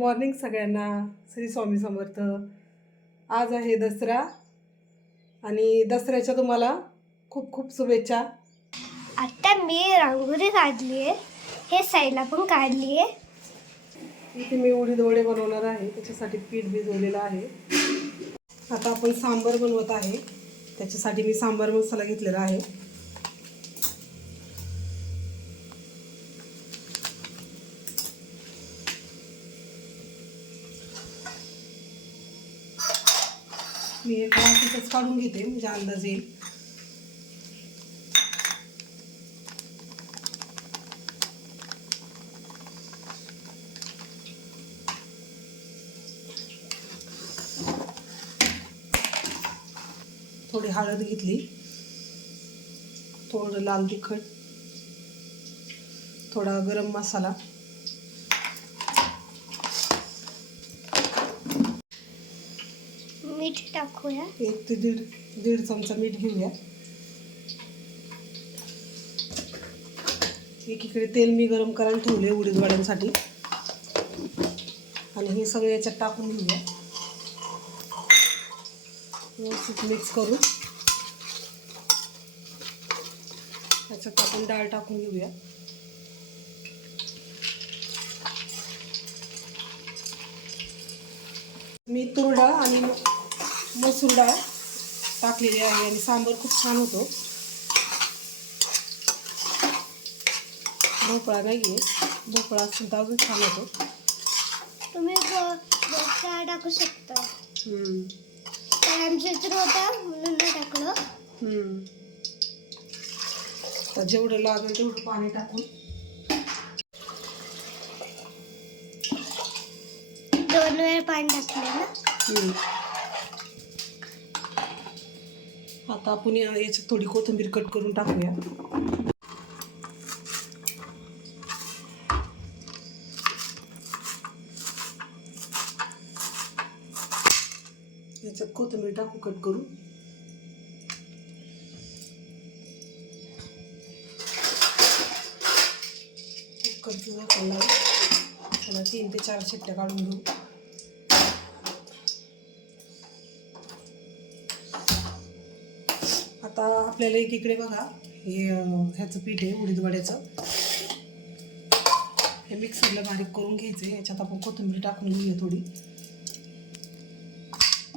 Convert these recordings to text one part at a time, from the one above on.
Morning सगळ्यांना. श्री स्वामी समर्थ. आज आहे दसरा आणि दसऱ्याच्या तुम्हाला खूप खूप शुभेच्छा. आता मी रांगोळी काढली आहे, हे साईला पण काढली आहे. इथे मी उडीद वडे बनवणार आहे, त्याच्यासाठी पीठ भिजवलेलं आहे. आता आपण सांबार बनवत आहे, त्याच्यासाठी मी सांबार मसाला घेतलेला आहे. मी एक वाटीतच काढून घेते म्हणजे अंदाज येईल. थोडी हळद घेतली, थोडं लाल तिखट, थोडा गरम मसाला, मीठ टाकूया. 1 ते दीड चमचा मीठ घेऊया. एकीकडे तेल मी गरम करायला ठेवले उडीद वड्यांसाठी आणि हे सगळं याच्यात टाकून घेऊया. व्यवस्थित मिक्स करून याच्यात आपण डाळ टाकून घेऊया. मी तूर डाळ आणि मसूर डाळ टाकलेली आहे आणि सांबार खूप छान होतो. भोपळा नाही आहे, भोपळा असेल तर अजून छान होतो. तुम्ही डाळ टाकू शकता. तर आमच्या इथे होता म्हणून नाही टाकलं. तर जेवढं लागेल तेवढं पाणी टाकून 2 वेळा पाणी टाकलं ना. आता आपण याच्यात थोडी कोथिंबीर कट करून टाकूया. याच्यात कोथिंबीर टाकू कट करून. कुकरचं झाकण लावून त्याला 3 ते 4 शिट्ट्या काढून घेऊ. आता आपल्याला एकीकडे बघा हे ह्याचं पीठ आहे उडीद वड्याचं, हे मिक्सरला बारीक करून घ्यायचं आहे. याच्यात आपण कोथिंबीर टाकून घेऊया थोडी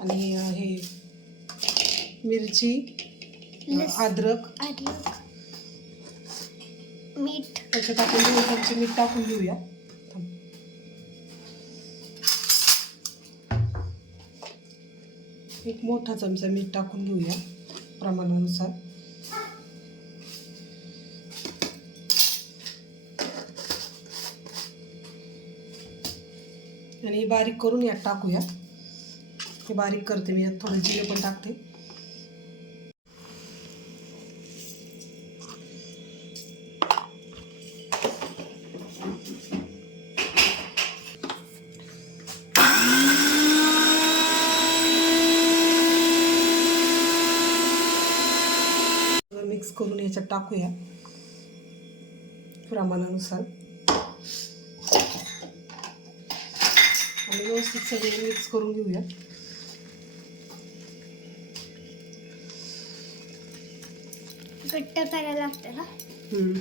आणि हे मिरची, अद्रक, मीठ, त्याच्यात आपण 2 चमचे मीठ टाकून घेऊया. एक मोठा चमचा मीठ टाकून घेऊया प्रमाणानुसार. आणि बारीक करून यात टाकूया. हे बारीक करते मी, यात थोडं जिरे पण टाकते. मिक्स करून याच्यात टाकूया प्रमाणानुसार आणि व्यवस्थित सगळे मिक्स करून घेऊया. घट्ट करायला लागतं ना.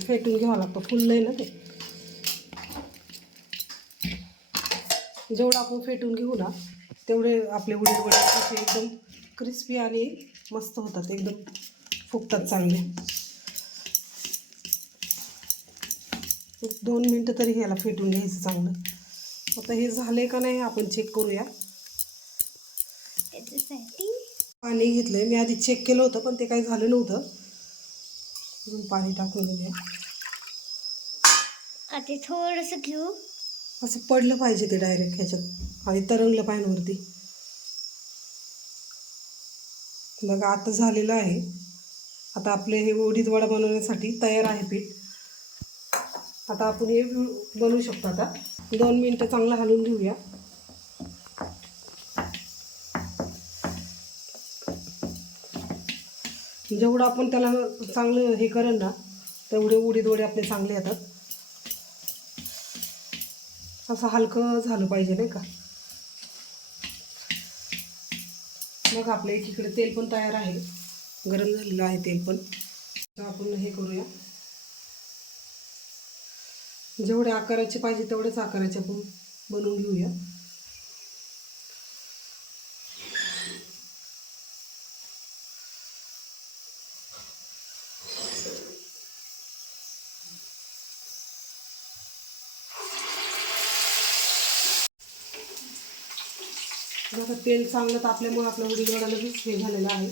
फेटून घ्यावं लागतं, फुल नाही ना ते. जेवढं आपण फेटून घेऊ ना तेवढे आपले उडीद वडे एकदम क्रिस्पी आणि मस्त होतात, एकदम फुगतात चांगले. 2 मिनटं तरी ह्याला फेटून घ्यायचं चांगलं. आता हे झाले का नाही आपण चेक करूया. त्याच्यासाठी पाणी घेतलंय मी, आधी चेक केलं होतं पण ते काही झालं नव्हतं. अजून पाणी टाकून घेऊया. आता थोडंसं घेऊ. असं पडलं पाहिजे ते डायरेक्ट ह्याच्यात आणि तरंगलं पाहिजे वरती. बघा आता झालेलं आहे. आता आपले हे उडीद वडा बनवण्यासाठी तयार आहे पीठ. आता आपण हे बनवू शकतो. आता 2 मिनटं चांगलं हलवून घेऊया. जेवढं आपण त्याला चांगलं हे करेल ना तेवढे उडीद वडे आपले चांगले येतात. असं हलकं झालं पाहिजे नाही का. मग आपल्या एकीकडे तेल पण तयार आहे, गरम झालेलं आहे तेल पण. तर आपण हे करूया, जेवढे आकाराचे पाहिजे तेवढेच आकाराचे आपण बनवून घेऊया. जसं तेल चांगलं तापल्यामुळे आपल्या उडीद वडा लगेच हे झालेलं आहे.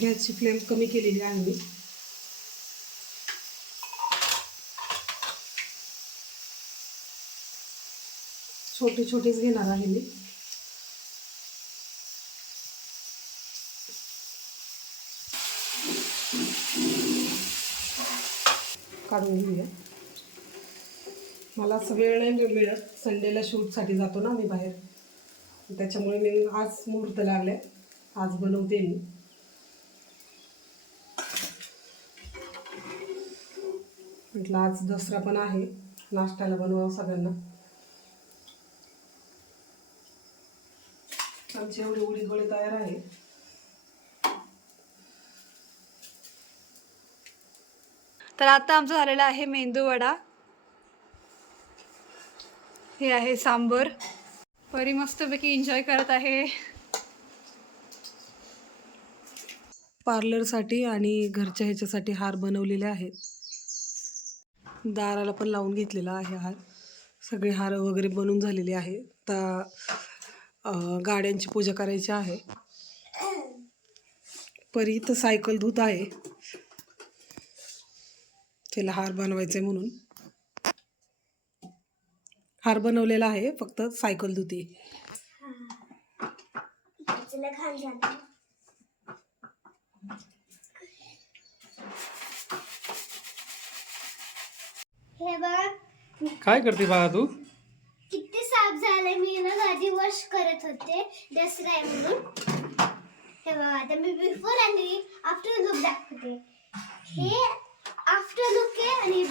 गॅसची फ्लेम कमी केलेली आहे मी. छोटे छोटेच घेणार आहे मी. काढून घेऊया. मला असं वेळ नाही मिळत, संडेला शूटसाठी जातो ना मी बाहेर, त्याच्यामुळे मी आज मुहूर्त लागले, आज बनवते मी. म्हटलं आज दसरा पण आहे, नाश्त्याला बनवावं सगळ्यांना. आमचे एवढे उडीद वडे तयार आहे. तर आता आमचं झालेलं आहे मेंदू वडा. हे आहे सांबर. परी मस्तपैकी एन्जॉय करत आहे. पार्लरसाठी आणि घरच्या ह्याच्यासाठी हार बनवलेले आहेत. दाराला पण लावून घेतलेला आहे हार. सगळे हार वगैरे बनवून झालेले आहे. तर गाड्यांची पूजा करायची आहे. परी तर सायकल धुत आहे, तिला हार बनवायचे म्हणून. हार बनवलेला आहे, फक्त सायकल धुते. हे बघ काय करते बाळा तू? किती साफ झाले. मी ना गादी वॉश करत होते, दसरा आहे म्हणून. हे बघा आता मी बिफोर आणि आफ्टर लुक दाखवते. हे आफ्टर लुक आहे आणि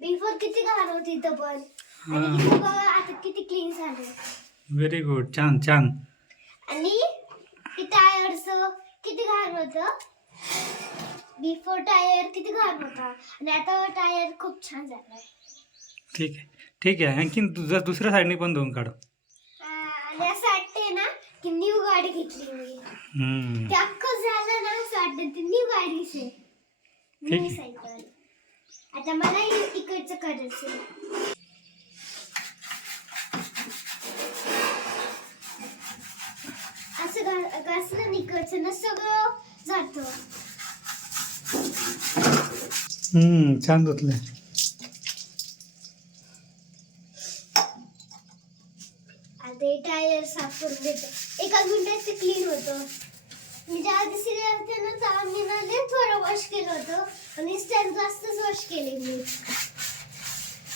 बिफोर किती घाण होती इथं पण, आणि इथं बघा आता किती क्लीन झालं. व्हेरी गुड, छान छान. आणि हे टायरचं किती घाण होतं. बिफोर टायर किती घाण होता आणि आता टायर खूप छान झालाय. ठीक आहे ठीक आहे. आणखीन तुझ्या दुसऱ्या साईडने पण धुवून काढ. आणि असं वाटतंय ना की न्यू गाडी घेतली मी. ते अख्खं झालं ना असं वाटतं ती न्यू गाडीच आहे, न्यू सायकल. आता मला इकडचं करायचं. असं घासलं इकडचं ना सगळं जातं. छान धुतलंय. आता हे टायर साफ करून देते. एका मिनिटात ते क्लीन होतं. मी ज्या आधी सिरियल होते ना तेव्हा मी ना लय थोडं वॉश केलं होतं आणि स्टँड जास्तच वॉश केले मी.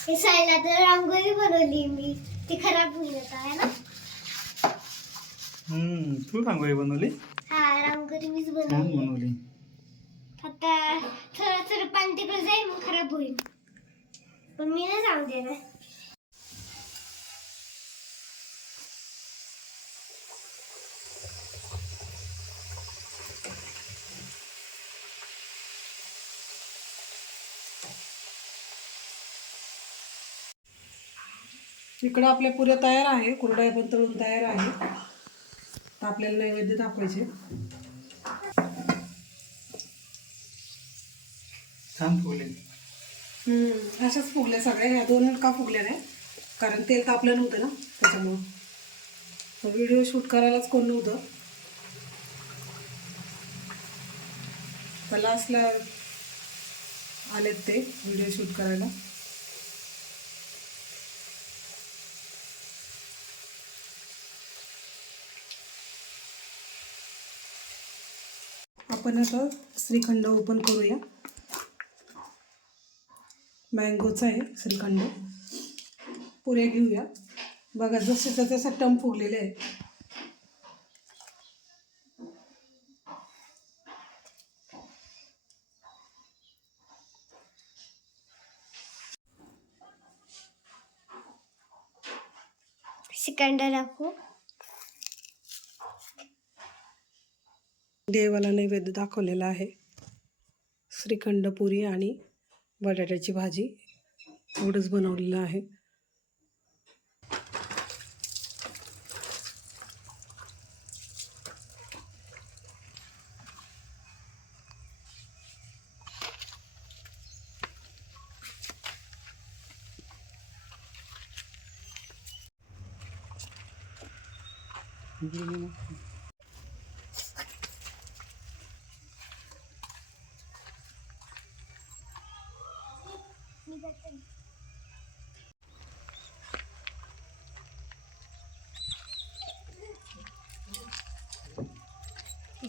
हे साईडला तर रांगोळी बनवली मी, ती खराब होईल आता आहे ना. तू रांगोळी बनवली? हा रांगोळी मीच छान बनवली. बनवली. आता थोडं थोडं पाणी तिकडे जाईल मग खराब होईल, पण मी नाही सांगू देणार. इकडं आपल्या पुऱ्या तयार आहे, कुरडया पण तळून तयार आहे. तर आपल्याला नैवेद्य दाखवायचे. छान फुगले. अशाच फुगल्या सगळ्या. ह्या दोन का फुगल्या नाही, कारण तेल तापलं नव्हतं ना त्याच्यामुळं. व्हिडिओ शूट करायलाच कोण नव्हतं. तर लास्टला आलेत ते व्हिडिओ शूट करायला. आपण आता श्रीखंड ओपन करूया. मँगोचा आहे श्रीखंड. पुऱ्या घेऊया. बघा जसे तसे टम फुगलेले आहेत. श्रीखंड दाखवू. देवाला नैवेद्य दाखवलेला आहे. श्रीखंड पुरी आणि बटाट्याची भाजी एवढंच बनवलेलं आहे.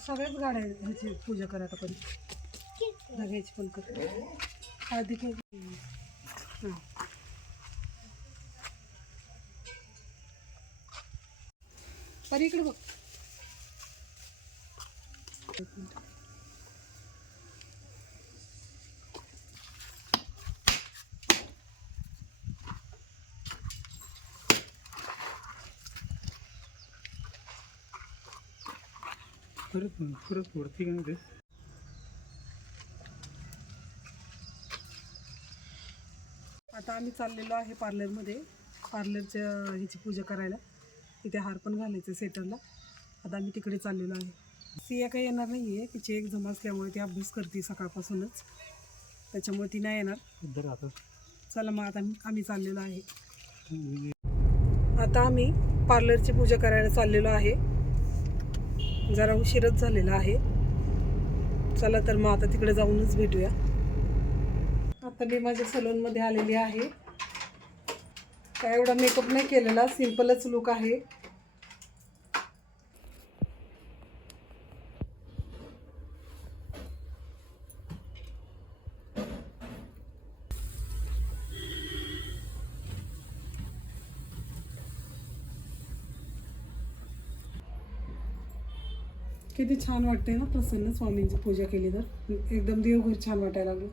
सगळ्याच गाड्या ह्याची पूजा करायला पण धाग्याची पण कर. हळदी हां परी इकडे बघ. परत वरती काय ते आता आम्ही चाललेलो आहे पार्लरमध्ये. पार्लरच्या ह्याची पूजा करायला. तिथे हार पण घालायचं सेटरला. आता आम्ही तिकडे चाललेलो आहे. सिया काही येणार नाही आहे. तिची एक्झाम असल्यामुळे ती अभ्यास करते सकाळपासूनच. त्याच्यामुळे ती नाही येणार. चला मग आता आम्ही चाललेलो आहे. आता आम्ही पार्लरची पूजा करायला चाललेलो आहे. जरा उशीरच झालेला आहे. चला तर मग आता तिकडे जाऊनच भेटूया. आता मी माझ्या सलूनमध्ये आलेली आहे. काय एवढा मेकअप नाही केलेला, सिम्पलच लुक आहे. किती छान वाटते ना प्रसन्न स्वामींची पूजा केली तर. एकदम देवघर छान वाटायला लागलं.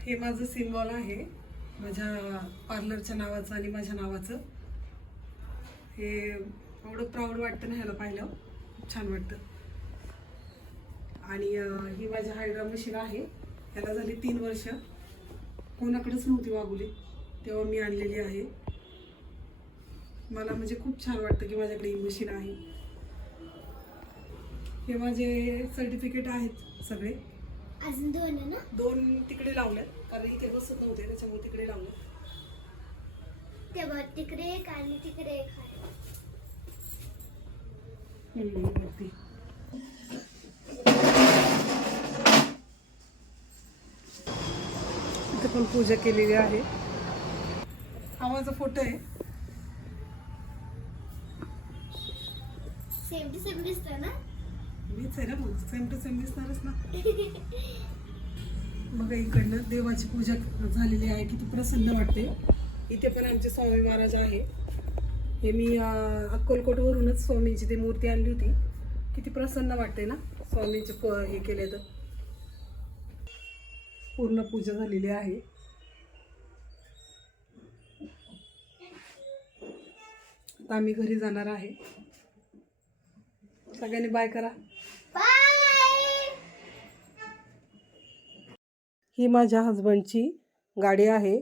हे माझं सिम्बॉल आहे माझ्या पार्लरच्या नावाचं आणि माझ्या नावाचं. हे एवढं प्राऊड वाटतं ना ह्याला पाहिलं. खूप छान वाटतं. आणि ही माझी हायड्रा मशीन आहे. ह्याला झाली 3 वर्ष. कोणाकडेच नव्हती वागुली, तेव्हा मी आणलेली आहे. मला म्हणजे खूप छान वाटतं की माझ्याकडे ही मशीन आहे. हे माझे सर्टिफिकेट आहेत सगळे. अजून 2 आहे ना. 2 तिकडे लावल्यात कारण इथे बसत नव्हते, त्याच्यामुळे तिकडे लावलं. तेव्हा तिकडे एक आणि तिकडे एक आहे. वरती. इथे पण पूजा केलेली आहे. हा माझा फोटो आहे. सेम टू सेम दिसतं ना. मीच आहे ना, मग सेम टू सेम दिसणारच ना. बघा इकडनं देवाची पूजा झालेली आहे. किती प्रसन्न वाटते. इथे पण आमचे स्वामी महाराज आहे. हे मी अक्कलकोटवरूनच स्वामींची ती मूर्ती आणली होती. किती प्रसन्न वाटते ना स्वामींचे हे केले तर. पूर्ण पूजा झालेली आहे. आता आम्ही घरी जाणार आहे. सगळ्यांनी बाय करा. बाय. ही माझ्या हजबंडची गाडी आहे.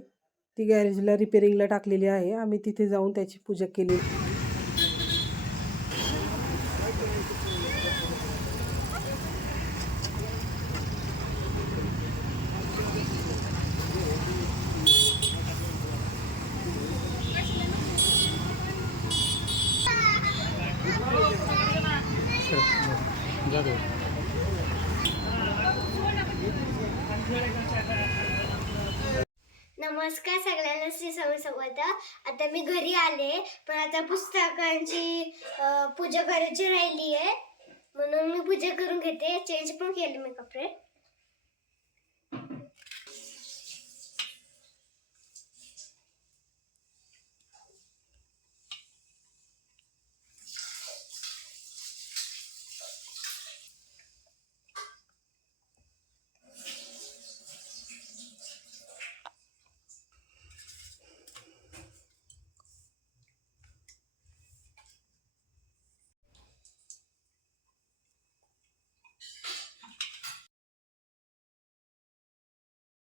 ती गॅरेजला रिपेरिंगला टाकलेली आहे. आम्ही तिथे जाऊन त्याची पूजा केली. नमस्कार सगळ्यांना, श्री स्वामी समर्थ. आता मी घरी आले, पण आता पुस्तकांची पूजा करायची राहिली आहे, म्हणून मी पूजा करून घेते. चेंज पण केले मी कपडे.